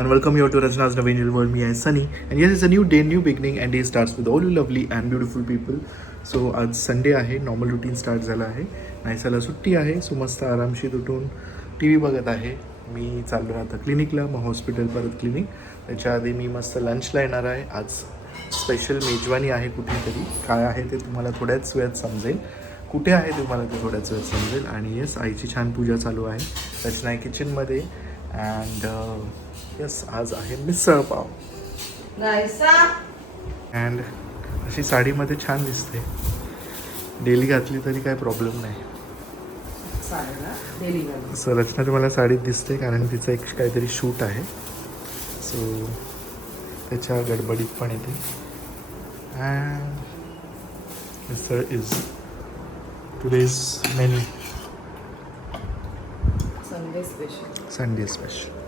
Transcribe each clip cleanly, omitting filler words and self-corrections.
and welcome you to Rajna's Naveen World. Me, I am Sunny, and yes, it's a new day, new beginning, and day starts with all you lovely and beautiful people. So आज Sunday आहे, normal routine start झालं आहे. नायसाला सुट्टी आहे, so मस्त आरामशीर उठून T V बघत आहे. मी चाललो आता क्लिनिकला, मग हॉस्पिटल परत क्लिनिक. त्याच्या आधी मी मस्त लंचला येणार आहे. आज स्पेशल मेजवानी आहे कुठेतरी. काय आहे ते तुम्हाला थोड्याच वेळात समजेल. कुठे आहे तुम्हाला ते थोड्याच वेळात समजेल. आणि येस, आईची छान पूजा चालू आहे रचना किचनमध्ये. अँड येस, आज आहे मिसळ पाव. अँड अशी साडीमध्ये छान दिसते. डेली घातली तरी काय प्रॉब्लेम नाही. सो रचना तुम्हाला साडीत दिसते कारण तिचं एक काहीतरी शूट आहे. सो त्याच्या गडबडीत पण येते. And misal is today's menu. Sunday special.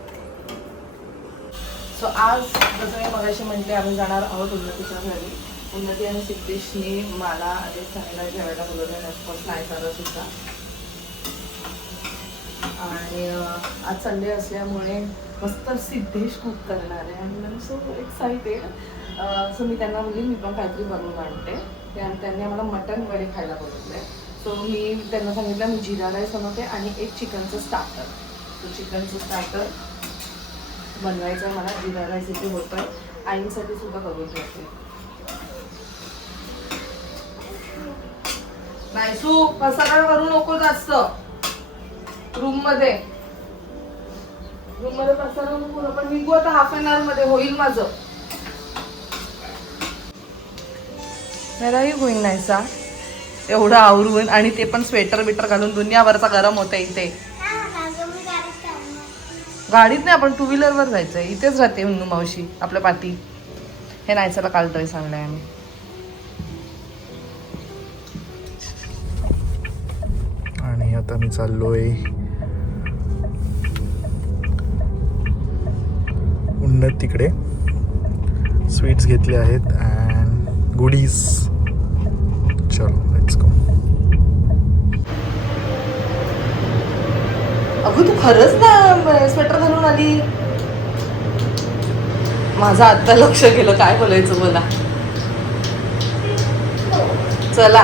So आज जसं मी मगाशी म्हटले, आम्ही जाणार आहोत उन्नतीच्या घरी. उन्नती आणि सिद्धेशने मला आधी सांगायला जेवायला बोलवलं, ऑफकोर्स नायसाला सुद्धा. आणि आज संडे असल्यामुळे मस्त सिद्धेश कुक करणार आहे. आणि मला सो एक्साइटेड. सो मी त्यांना बोलली मी पण काहीतरी बनवून आणते. त्यांनी आम्हाला मटन वडे खायला बोलवलं आहे. सो मी त्यांना सांगितलं मी जिरा राईस बनवते आणि एक चिकनचं स्टार्टर. तो चिकनचं स्टार्टर बनवायचं आहे मला. जिरा राईस इथे होतं आहे. आईंसाठी सुद्धा करून ठेवते. नायसू पसारा करू नको जास्त. रूममध्ये पसारा नको. पण निघू आता हाफ एन आवर मध्ये होईल माझं. नाही होईल नाहीसा एवढं आवरून. आणि ते पण स्वेटर बिटर घालून दुनियाभरचा गरम होतं इथे. गाडीत नाही, आपण टू व्हीलरवर जायचंय. इथेच राहते हुन्नू मावशी आपल्या पाठी. हे नायसाला काल ड्रेस आणलाय आम्ही. आणि आता मी चाललोय उन्नत तिकडे. स्वीट्स घेतले आहेत अँड गुडीज. चलो लेट्स गो. अगं तू खरंच ना स्वेटर घालून आली. माझं आता लक्ष गेलं काय बोलायचं मला. चला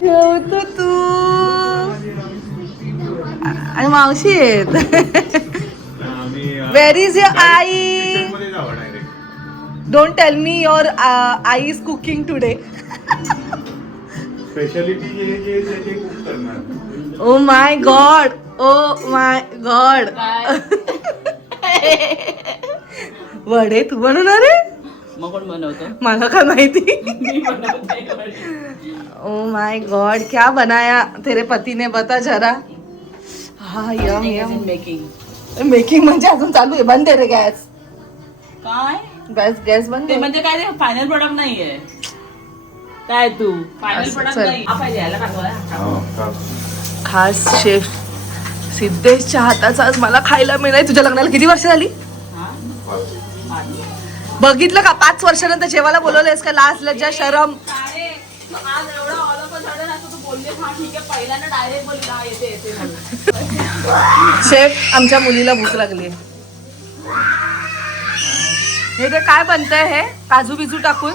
ठेवतो तू. आणि मावशी आहेत. वेर इज युअर आई? डोंट टेल मी युअर आई is cooking today. Oh my god, oh my god. वडे तू बनवणार आहे? मग कोण बनवतो? मला काय माहिती. ओ माय गॉड, क्या बनाया तेरे पति ने, बता जरा. हा यम यम. मेकिंग म्हणजे अजून चालू आहे. बंद आहे रे गॅस. काय गॅस बंद ते म्हणजे काय? ते फायनल प्रोडक्ट नाहीये काय? तू फायनल प्रोडक्ट नाही. पाहिजे याला टाकवा. खास शेफ सिद्धेशच्या हाताचा आज मला खायला मिळालं. तुझ्या लग्नाला किती वर्ष झाली? बघितलं का? 5 वर्षानंतर जेवायला बोलवलंयस का? लाज लज्जा शरम. आज एवढा ऑल ऑफ अ सडन असं तू बोलले. हा ठीक आहे, पहिल्यांदा डायरेक्ट बोलली हा येते येते म्हणून. शेफ आमच्या मुलीला भूक लागली. हे ते काय बनतंय? हे काजू बिजू टाकून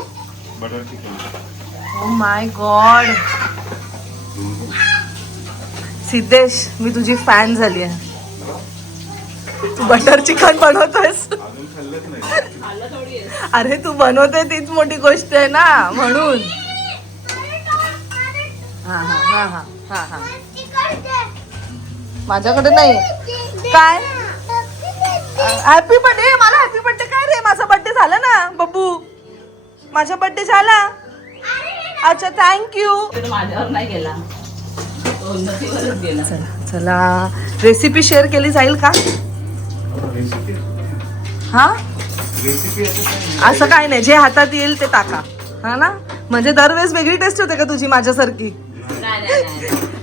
butter chicken. Oh my god. Siddhesh मी तुझी फॅन झाली आहे. तू बटर चिकन बनवतोयस. अरे तू बनवते तीच मोठी गोष्ट आहे ना, म्हणून. हा हा हा हा हा हा. माझ्याकडे नाही काय. Happy birthday. मला हॅपी बर्थडे काय रे? माझा बर्थडे झाला ना बब्बू. माझा बर्थडे झाला. अच्छा थँक्यू. माझ्यावर नाही गेला, उन्नतीवरच गेला. चला रेसिपी शेअर केली जाईल का? हा असं काय नाही, जे हातात येईल ते टाका. हा ना, म्हणजे दरवेळेस वेगळी टेस्ट होते का तुझी माझ्यासारखी?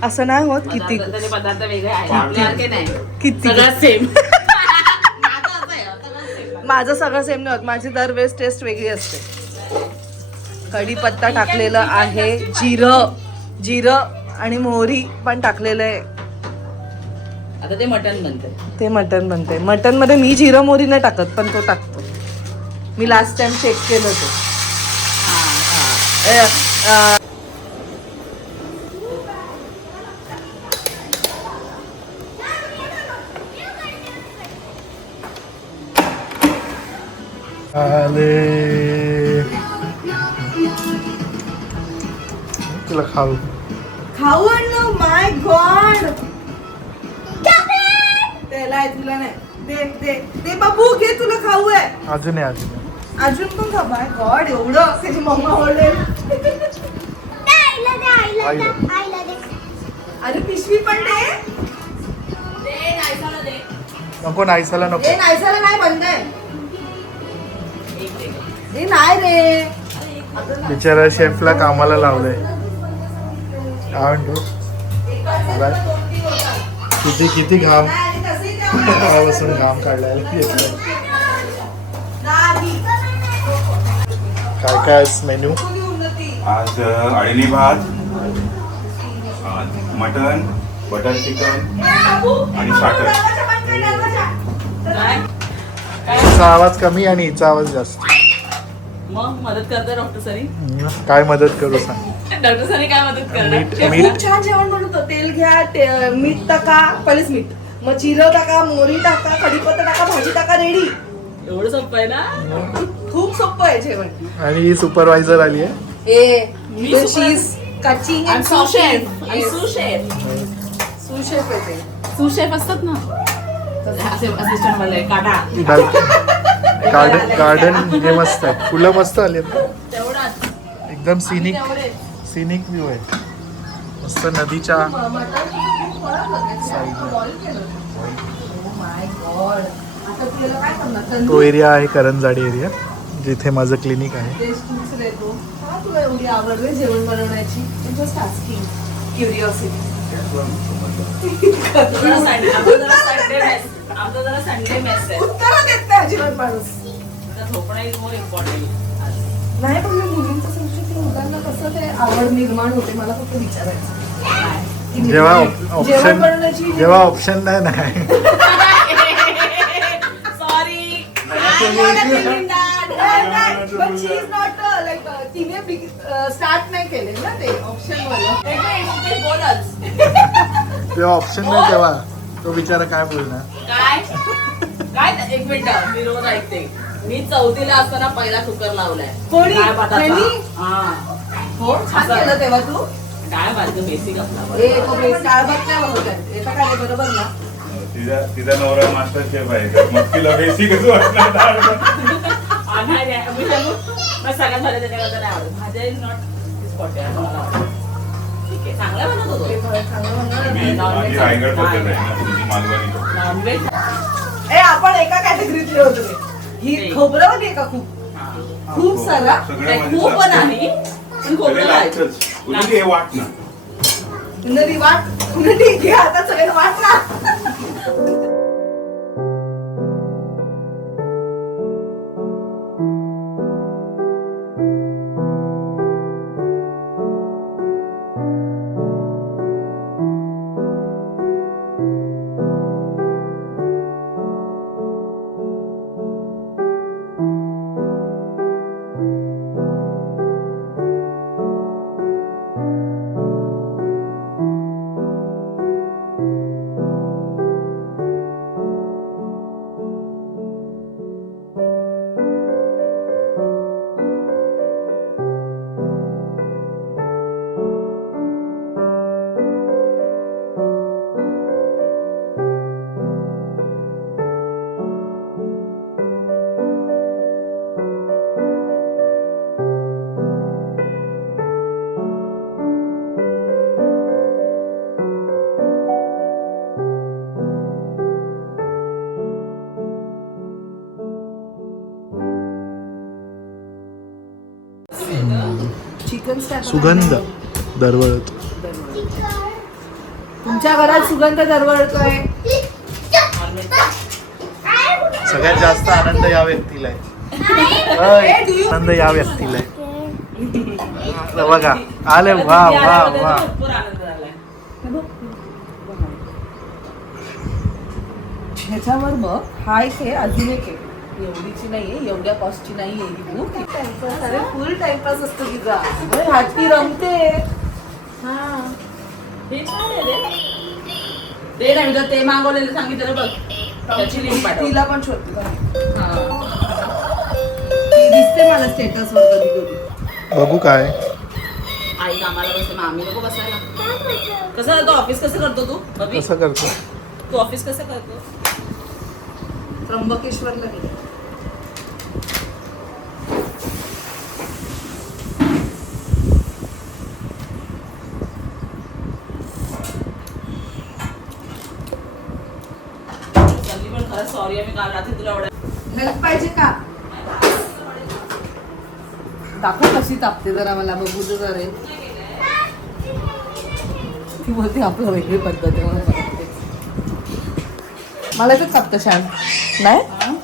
असं नाही होत. किती पदार्थ वेगळे आहे, किती सेम. माझं सगळं सेम नाही होत, माझी दरवेळेस टेस्ट वेगळी असते. कढीपत्ता टाकलेलं आहे, जिरं आणि मोहरी पण टाकलेलं आहे. आता ते मटण बनते. ते मटन बनते. मटन मध्ये मी जिरं मोहरी नाही टाकत, पण तो टाकतो. मी लास्ट टाइम चेक केलं होतं. आले तुला खाऊ खाऊ आणलं. माय गॉड, त्याला आहे, तुला नाही. दे दे दे बाबू, घे, तुला खाऊ आहे. अजून आहे. अजून पण खा. माय गॉड, एवढं त्याची मम्मा ओरडेल. अरे पिशवी पण दे. नको नाहीसाला नको. ए नाहीसाला नाही, बंद आहे. ए नाही रे, बिचारा शेफला कामाला लावलंय. काय म्हणतो किती घाम बसून घाम काढायला घेतलं. काय मेन्यू आज अळणी भात, मटन, बटर चिकन आणि स्टार्टर. हिचा आवाज कमी आणि हिचा आवाज जास्त. मग मदत करते डॉक्टर सरी. काय मदत करू सांग. डॉक्टर सरी काय मदत करणार? खूप छान जेवण बनवतो. तेल घ्या, मीठ टाका, पहिलेच मीठ, मग जिरं टाका, मोहरी टाका, कढीपत्ता टाका, भाजी टाका, रेडी. एवढं सोपं आहे ना? खूप सोपं आहे जेवण. आणि ही सुपरवायझर आली आहे. मी कचिंग आणि सुशेफ येते. सुशेफ असतात ना, असे असिस्टंट वाले काटा. गार्डन हे मस्त आहे. फुलं मस्त आली आहेत. तेवढाच एकदम सिनिक व्ह्यू आहे. मस्त नदीच्या तो एरिया आहे करंजाडी एरिया, जिथे माझं क्लिनिक आहे. तुला एवढी आवड आहे जेवण बनवण्याची? Just asking, curiosity. आमचा जरा संडे मेस आहे. उत्तरं देत नाही अजिबात माणूस. झोपणं इज मोर इम्पॉर्टंट. नाही, पण मी मुलींचं सांगू की मुलांना कसं ते आवड निर्माण होते. मला फक्त विचारायचं की जेवण बनवण्याची जेव्हा ऑप्शन नाही सॉरी. तिने स्टार्ट नाही केले ना ते ऑप्शन वाला. बोलच तेव्हा ऑप्शन नाही तेव्हा तो बिचारा काय बोलणार. काय एक मिनिट, मी रोज ऐकते. मी 4थीला असताना पहिला कुकर लावलाय. कोणी? डाळ भाताचा. ह्यांनी? हा. हो, छान केलं तेव्हा तू. डाळ भात बेसिक आपला. डाळ भात नाही बनवतात. येतं काय बरोबर ना? तिचा नवरा मास्टर शेफ आहे तर मग तिला बेसिकच वाटणार डाळ भात. मी सांगू, मग सगळ्यात झालं त्याच्याकडे नाही आवडत. माझ्या इज नॉट स्पॉटेड. ठीक आहे, चांगला बनवतो तो. माझी रायगड पद्धत आहे ना, तुझी मालवणी. नॉनव्हेज आपण एका कॅटेगरीतले होतो रे. ही खोबरं होती का खूप सारा. खूप पण आहे पण खोबरं नाही. हे वाट ना नदी वाट नदी घे आता सगळ्यांना वाट ना. चिकन सुगंध दरवळत. तुमच्या घरात सुगंध दरवळतोय. सगळ्यात जास्त आनंद या व्यक्तीला आहे. होय, आनंद या व्यक्तीला आहे. बघा आले. वा वा वा. भरपूर आनंद झालाय. ह्याच्यावर बघ, हा एक आहे, अजून एक आहे. एवढीची नाहीये, एवढ्या कॉस्टची नाहीये ही बुक. टाइमपास, अरे फुल टाइमपास असतो तिचा. हॅपी रमते. हा हे काय आहे रे? ते नाही मी ते मागवलेलं सांगितलं बघ, त्याची लिंक पाठव. तिला पण शोधते. ती दिसते मला स्टेटस वर कधी कधी. बघू काय आई कामाला बसते, मग आम्ही नको बसायला. कसं करतो ऑफिस, कसं करतो तू बबी? कसं करतो. तू ऑफिस कसं करतो? त्र्यंबकेश्वरला गेली. संधी पण खरंच सॉरी, आम्ही काल रात्री तुला एवढ्या हेल्प पाहिजे का? दाखव कशी तापते जरा मला, बघू दे जरा. ती बोलते आपलं वेगळी पद्धत आहे म्हणून बघते. मला तर तापतं छान नाही.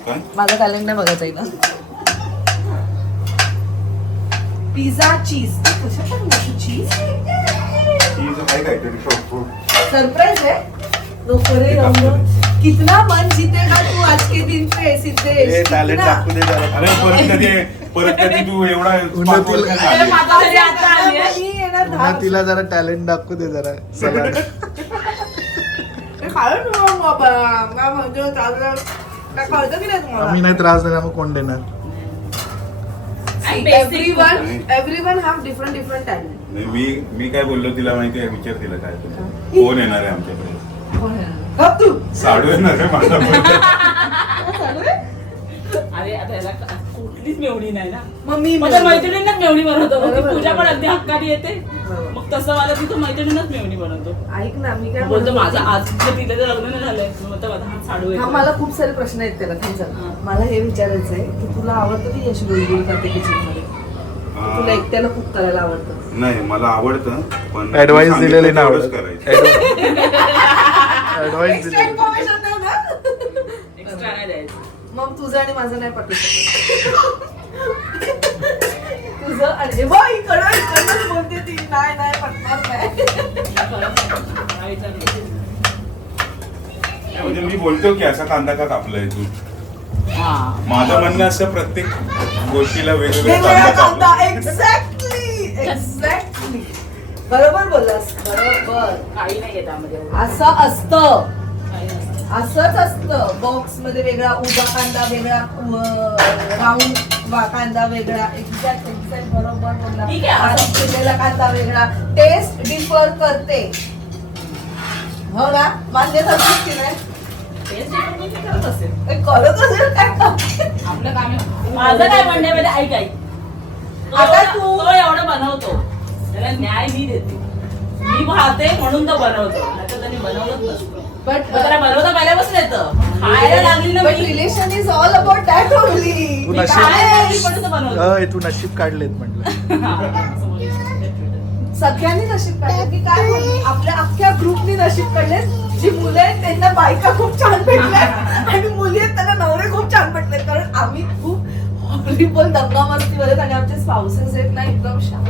काय? माझं टॅलेंट नाही बघायचं आहे का? पिझ्झा चीज कशा पण चीज सरप्राइज है. नको रे रंग. कितना मन जीतेगा तू आज के दिन पे सिद्धेश. टॅलेंट कितना? दाखवू दे जरा. अरे परत कधी तू एवढा उन्हा पाच वर्षाचा अरे झाली. माझा घरी आता आली आहे. मी येणार पुन्हा 10. तिला जरा टॅलेंट दाखवू दे जरा. चला हे खायला तुम्हाला बाबा. काय म्हणतो चाललं? काय कळतं की नाही आम्ही तुम्हाला? नाही त्रास देणार मग कोण देणार. आणि basic everyone have different talent. नाही, मी काय बोललो तिला माहिती आहे, विचार तिला काय तुला कोण येणार आहे आमच्याकडे. गप तू. साडू येणार आहे माझा अरे आता याला कुठलीच मेवणी नाही ना. मग मी माझ्या मैत्रिणींनाच मेवणी बनवतो. मग ती बरोबर. पूजा पण अगदी हक्काने येते. बरोबर. मग तसं मला तिथं मैत्रिणींनाच मेवणी बनवतो. ऐक ना, मी काय बोलतो म्हणत माझं होती? आज तिथे तर लग्न नाही झालंय. मग माझा हात साडू हा आहे. मला खूप सारे प्रश्न आहेत त्याला. थांब जरा. हा. मला हे विचारायचं आहे की तुला आवडतं की अशी गोळी करते किचन मध्ये? तुला एकट्याला कुक करायला आवडतं? नाही, मला आवडतं पण ऍडवाइस सांगितलं दिलेली नाही तेवढंच आवडत. करायचं. ऍडवाइस Extra दिलेली. information नाही ना? एक्स्ट्रा नाही द्यायचं. मग तुझं आणि माझं नाही पटू शकत. तुझं आणि इकडनं बोलते ती. नाही पटणार नाही. हा विचार नाही. म्हणजे मी बोलतो की असा कांदा का कापलाय तू. हा. माझं म्हणणं असं प्रत्येक गोष्टीला वेगवेगळा वेगवेगळा कांदा कांदा. कापला. एक्झॅक्टली बरोबर बोललास. बरोबर. काही नाही घेत त्यामध्ये. असं असतं. काही नसतं. असंच असतं. बॉक्स मध्ये वेगळा उभा कांदा वेगळा, राऊंड कांदा वेगळा. एक्झॅक्ट बरोबर बोलला. ठीक आहे, असं. बारीक केलेला कांदा वेगळा. टेस्ट डिफर करते. हो ना? मान्य करतेस की नाही? तेच जे पण तुम्ही करत असेल. हे करत असेल काय? आपलं काम आहे. माझं काय म्हणण्यामध्ये ऐक ऐक. आता तू- तो एवढं बनवतो, त्याला न्याय मी देते. मी पाहते म्हणून तो बनवतो, नाहीतर त्याने बनवलंच नसतं. But मग त्याला बनवता पहिल्यापासून येतं. खायला लागली ना but me. relation is all about that only. तू मी नशीब- खायला लागली म्हणून तो बनवतो. तू नशीब काढलेत म्हटलं. सगळ्यांनी नशीब काढले की काय बोलू? आपल्या अख्ख्या ग्रुपनी नशीब काढले. जी मुलं आहेत त्यांना बायका खूप छान भेटल्या आणि मुली आहेत त्यांना नवरे खूप छान भेटले. कारण आम्ही खूप हॉरिबल दंगा मस्ती मध्ये आणि आमचे स्पाउसेस आहेत ना एकदम शांत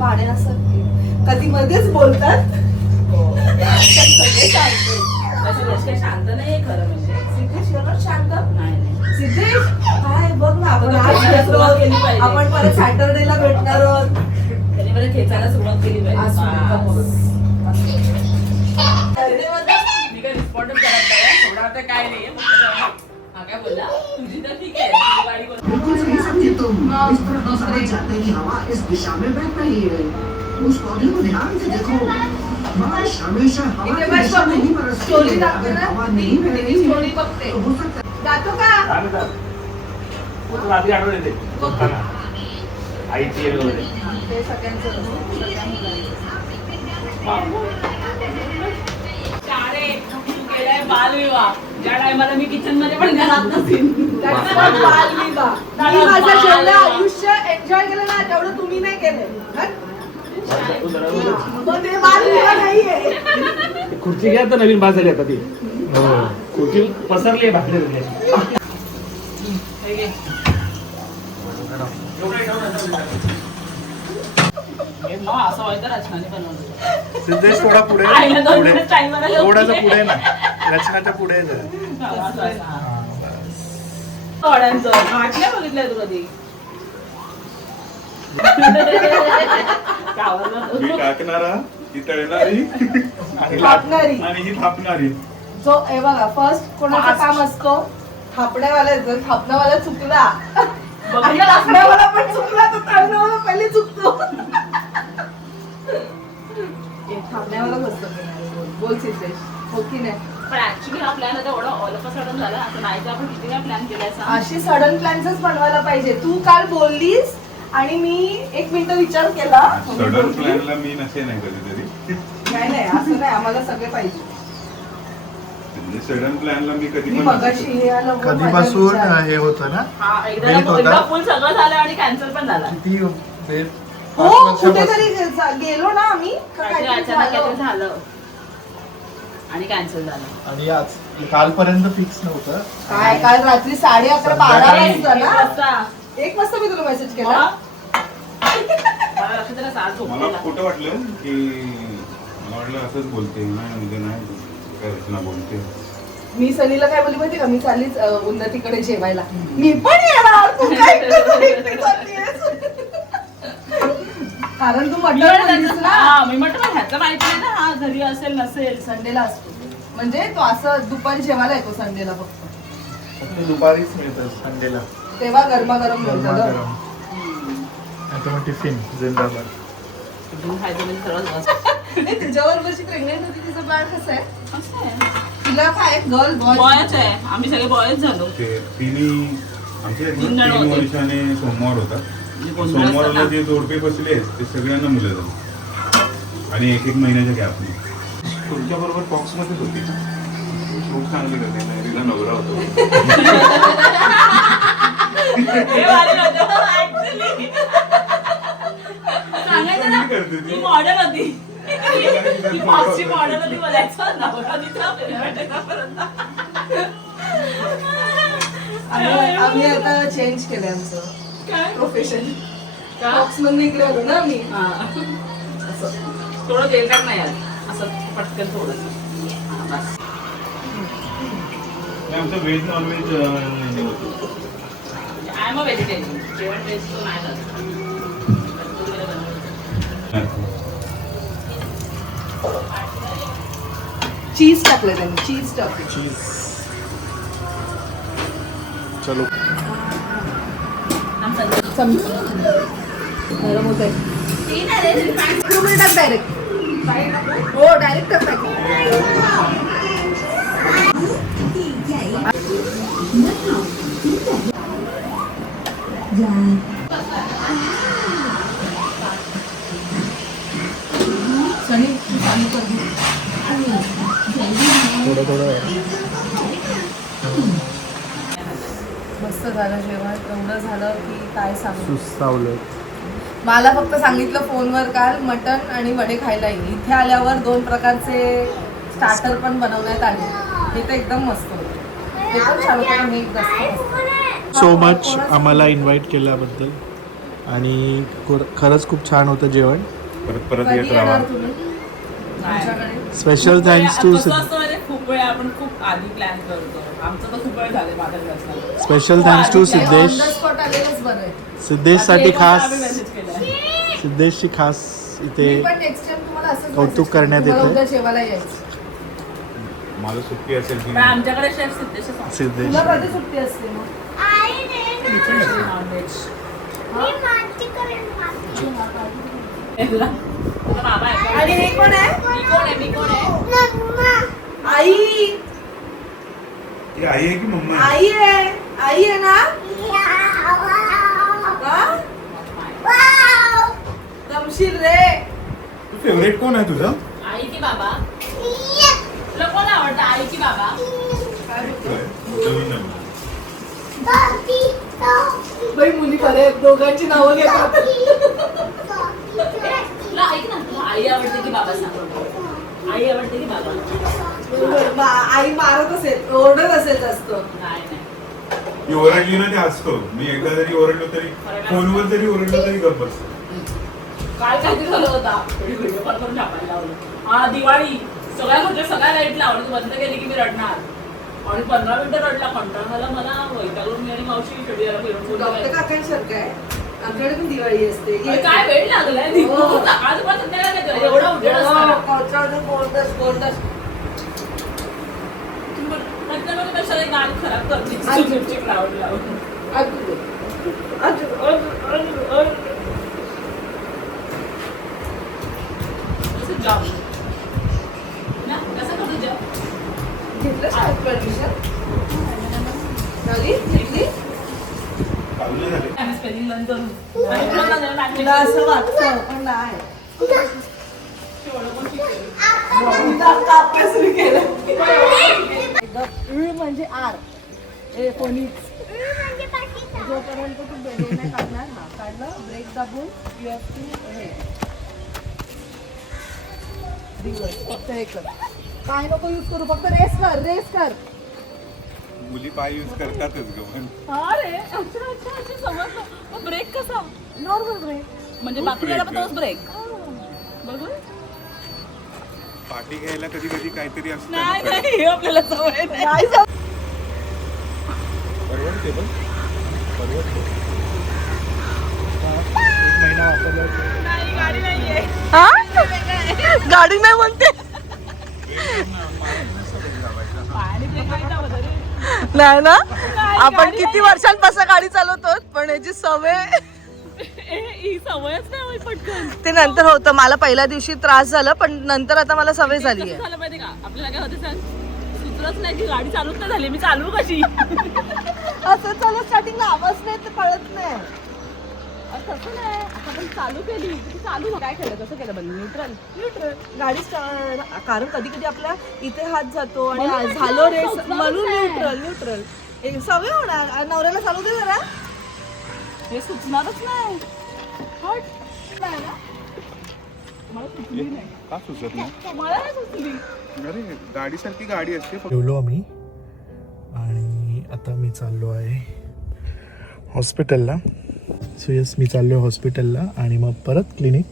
पाण्यासारखे. कधी मध्येच बोलतात. सगळे शांत आहेत. तसं यश काही शांत नाहीये खरं म्हणजे. सिद्धेश you're not शांत? नाही नाही. सिद्धेश काय बघ ना, आपण आता आज खेळायला सुरुवात केली भेटलो. पाहिजे. आपण परत सॅटर्डेला भेटणार आहोत. त्याने मला खेचायला सुरुवात केली आज पाहिजे. बस. मी काय रिस्पॉन्डच करत नाही. थोडा आता काय नाहीये. हा काय बोलला? तुझी तर ठीक आहे. तुझी गाडी कोण- बिल्कुल सही समझे तुम। इस तरफ तो समझ जाते हैं कि हवा इस दिशा में बह रही है। उस पौधे को ध्यान से देखो। बारिश हमेशा हवा इथे की बस दिशा में बाबू. ही बरसती स्टोरी है। दाखव अगर ना. हवा नहीं बह मी रही स्टोरी है बघते. तो हो सकता है जातो का? ते सगळ्यांचं असतं. सगळ्या मुलांचं. शाळेत तू केलाय बालविवाह. ज्या टायमाला मी किचन मध्ये पण घरात नसेल. त्याचं नाव बालविवाह. मी माझं जेवढं आयुष्य एन्जॉय केलं ना तेवढं तुम्ही नाही केलं. मग ते बालविवाह नाहीये. खुर्ची घ्या तर नवीन बाज झाली आता ती खोटी पसरली बाहेर हे घे. हे मग असं व्हायचं रचनाने बनवलं. सिद्धेश थोडा पुढे आईला दोन पुढे दिवस time ला लावली. थोडासा पुढे ना रचनाच्या पुढे जा. असं, असं, हा. वड्यांचं वाटलं बघितलंय तू कधी? गावाला मी टाकणारा ही तळणारी थापणारी. आणि ही थापणारी. जो हे बघा फर्स्ट कोणाचं काम असतो थापण्यावाला थापण्यावाला चुकला आणि टाकण्यावाला पण चुकला तर तळण्यावाला पहिले चुकतो. थापण्यावालाच असतं. बोल सिद्धेश हो की नाही? पण ऍक्च्युली हा प्लॅन आता एवढा ऑल ऑफ अ सडन झाला असं नाही तर आपण किती काय प्लॅन केलाय सांग. अशी सडन प्लॅन्सच बनवायला पाहिजे. तू काल बोललीस आणि मी 1 मिनिट विचार केला. सडन प्लॅनला मी नसे नाही कधीतरी. नाही असं नाही आम्हाला सगळे पाहिजे. सडन प्लॅनला मी कधी मी पण मगाशी हे आलं बघ, माझा कधीपासून विचार. हे होतं ना हा वेट होता. एकदा फुल सगळं झालं आणि कॅन्सल पण झाला. किती वेळ? हो 5 वर्षापासून. कुठेतरी गेलो ना आम्ही का काहीतरी काहीतरी अचानक झालं. काहीतरी झालं आणि कॅन्सल झालं. आणि आज कालपर्यंत फिक्स नव्हतं. काय काल रात्री 11:30 12 संध्याकाळी- वाजता ना वाजता. 1 वाजता मी तुला मेसेज केला. मला लक्षात आलं, आज मला झोपलेला. खोटं वाटलं की मला वाटलं असंच बोलते नाही म्हणजे नाही काय रचना बोलते. मी सनीला काय बोलली माहिती का मी चाललीच उन्नतीकडे जेवायला. मी पण येणार तू काय एकटी चाललीयस? कारण तू मी मटण म्हटलं बोललीस त्याचं- ना हा, मी म्हटलं मला ह्याचं माहिती नाही ना हा घरी असेल नसेल. संडेला असतो म्हणजे तो असं दुपारी जेवायला येतो संडेला फक्त. फक्त दुपारीच मिळतं संडेला तेव्हा गरमागरम मिळतं गं. गरमागरम. आता मग टिफिन जिंदाबाद. दूध खायचं म्हणजे सर्वात बस. ए, तुझ्याबरोबरची प्रेग्नेंट होती तिचं बाळ कसं आहे? असं आहे. तिला काय गर्ल बॉय? बॉयच आहे. आम्ही सगळे बॉयच झालो. ते तिन्ही आमच्या इथे 3 जण 3 होते. वर्षाने सोमवार होता. म्हणजे गोंधळ सोमवारला असतात जे जोडपे बसले आहेत ते सगळ्यांना मुलं झाली आणि 1-1 महिन्याच्या गॅपने. तुमच्या बरोबर बॉक्स मध्येच होती. खूप चांगली करते नैरीला नवरा होतो. हे वाले होते, actually. सांगायचं ना, करते ती. ती मॉडेल होती. ती बॉक्सची मॉडेल होती बोलायचं. नवरा तिचा फेवरेट आम्ही आता चेंज केलंय आमचं काय प्रोफेशन. का? बॉक्स मधून इकडे आलो ना आम्ही. हा. असं थोडं तेलकट नाही यार असं पटकन थोडं बस. नाही, आमचं व्हेज नॉनव्हेज हे होतं. I am a vegetarian. जेवण टेस्ट तो नाही झालं. चीज टाकलं त्यांनी चीज टाकलं. चीज. चलो गरम होत आहे. टाक डायरेक्ट. हो डायरेक्ट टाक. सनी तू चालू कर. थोडं थोडं मस्त झालं जेवण. एवढं झालं की काय सांगू. सुस्तावलं. मला फक्त सांगितलं फोनवर काल मटण आणि वडे खायला येईल. इथे आल्यावर 2 प्रकारचे स्टार्टर पण बनवण्यात आले. हे तर एकदम मस्त होतं. ते पण छान होतं पण हे एक जास्त सो मच आम्हाला इन्व्हाइट केल्याबद्दल आणि खरंच खूप छान होतं जेवण. परत परत कधी येत राहा. येणार तुम्ही आमच्याकडे? स्पेशल थँक्स टू कसं असतं म्हणजे खूप वेळ आपण खूप आधी प्लॅन करतो. आमचं तर खूप वेळ झाले माझ्या घरचा. Special thanks to Siddhesh. On the spot आलेलंच बरं आहे. सिद्धेशसाठी खास आम्ही मेसेज केलाय. सिद्धेशची खास इथे मी पण नेक्स्ट टाइम तुम्हाला असंच कौतुक message करण्यात करेन. तुम्हाला येतंय. उद्या जेवायला यायचं. माझं सुट्टी असेल की पण आमच्याकडे शेफ सिद्धेशच असतात. सिद्धेश. तुला कधी सुट्टी असते मग? नॉनव्हेज. तुझा बाबा आहे. आणि हे कोण आहे? मी कोण आहे? आई. ही आई आहे की मम्मा आहे? आई आहे. आई आहे ना? हा? दमशील रे. फेवरेट कोण आहे तुझं? आई की बाबा? तुला कोण आवडतं आई की बाबा? बाई मुली खरे दोघांची नावं घेतात. तुला ऐक ना तुला आई आवडते की बाबा सांग. आई आवडते की बाबा? आई मारत असेल, ओरडत असेल जास्त. नाही नाही. ती ओरडली ना ते असतो. मी एकदा जरी ओरडलो तरी फोनवर जरी ओरडलो तरी गप्प बसतो. काल काहीतरी झालं होता व्हिडिओ कॉल करून टाकायला लावलं. हा दिवाळी सगळ्या गोष्टी सगळ्या लाईट लावून तू बंद केली की मी रडणार आणि 15 मिनिटं रडला. कंटाळा मला वैतागून मी आणि मावशी शेड्यूला फिरून डॉक्टर काकांसारखं आहे. आमच्याकडे पण दिवाळी असते. काय वेळ लागलाय सकाळ संध्याकाळ एवढा उजेड कशाला गाण खराब करते लावून लावून. जॉब ना कसं करतो जॉब घेतलं परमिशन घेतली. चालू नाही झाले. आम्ही स्पेलिंग लर्न करून तुला असं वाटतं पण नाही. अभ्यास सुरू केला. म्हणजे आर फोनिक्स. जोपर्यंत तू बेले नाही काढणार ना, काढलं ब्रेक दाबून यू हॅव टू हे दिवस फक्त हे कर. काय नको यूज करू, फक्त रेस कर. मुली पाय यूज करतातच ग पण. हा रे अच्छा समजलं. ब्रेक कसा? Normal break. म्हणजे बाकी वेळेला पण तोच ब्रेक बघू. पाठी घ्यायला कधी कधी काहीतरी असतं. नाही हे आपल्याला सवय नाही. परवडते पण परवडते. एक महिना वापरला. नाही गाडी नाहीये. गाडी नाही म्हणते. पायाने ब्रेक नाही लावत रे. नाही ना, आपण किती वर्षांपासून गाडी चालवतो पण याची सवय. ही सवयच नाही होईल पटकन. ते नंतर होतं. मला पहिल्या दिवशी त्रास झाला पण नंतर आता मला सवय झाली कसं आहे. झालं माहिती का आपल्याला काय होते सांग सुचलंच नाही की गाडी चालूच नाही झाली. मी चालू कशी असं चालू स्टार्टिंगला आवाज नाही तर कळत नाही. तसं नाही आता पण चालू केली की चालू काय केलं कसं केलं बंद न्यूट्रल गाडी कारण कधी कधी आपल्या इथे हात जातो आणि म्हणून झालो रेस म्हटलं, म्हणून नाही. न्यूट्रल सवय होणार. नवऱ्याला चालू दे जरा. हे सुचणारच नाही. हट. नाही ना मला सुचली नाही. का सुचत नाही? मला नाही सुचली. अरे गाडीसारखी गाडी असते फक्त. जेवलो आम्ही आणि आता मी चाललो आहे हॉस्पिटलला. सो यस मी चाललो आहे हॉस्पिटलला आणि मग परत क्लिनिक.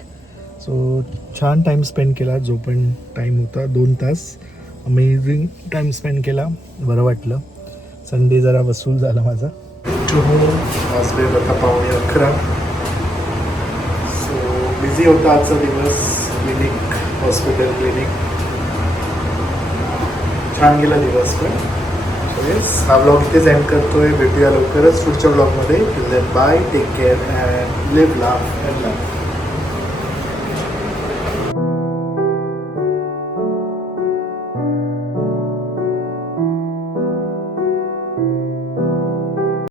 सो छान टाईम स्पेंड केला. जो पण टाईम होता 2 तास अमेझिंग टाईम स्पेंड केला. बरं वाटलं. संडे जरा वसूल झाला माझा. वाजले आता 11:15. सो बिझी होता आजचा दिवस. क्लिनिक हॉस्पिटल क्लिनिक छान गेला दिवस. पण येस हा ब्लॉग इथेच एंड करतोय. भेटूया लवकरच पुढच्या ब्लॉगमध्ये. Till then bye, take care and live love and love.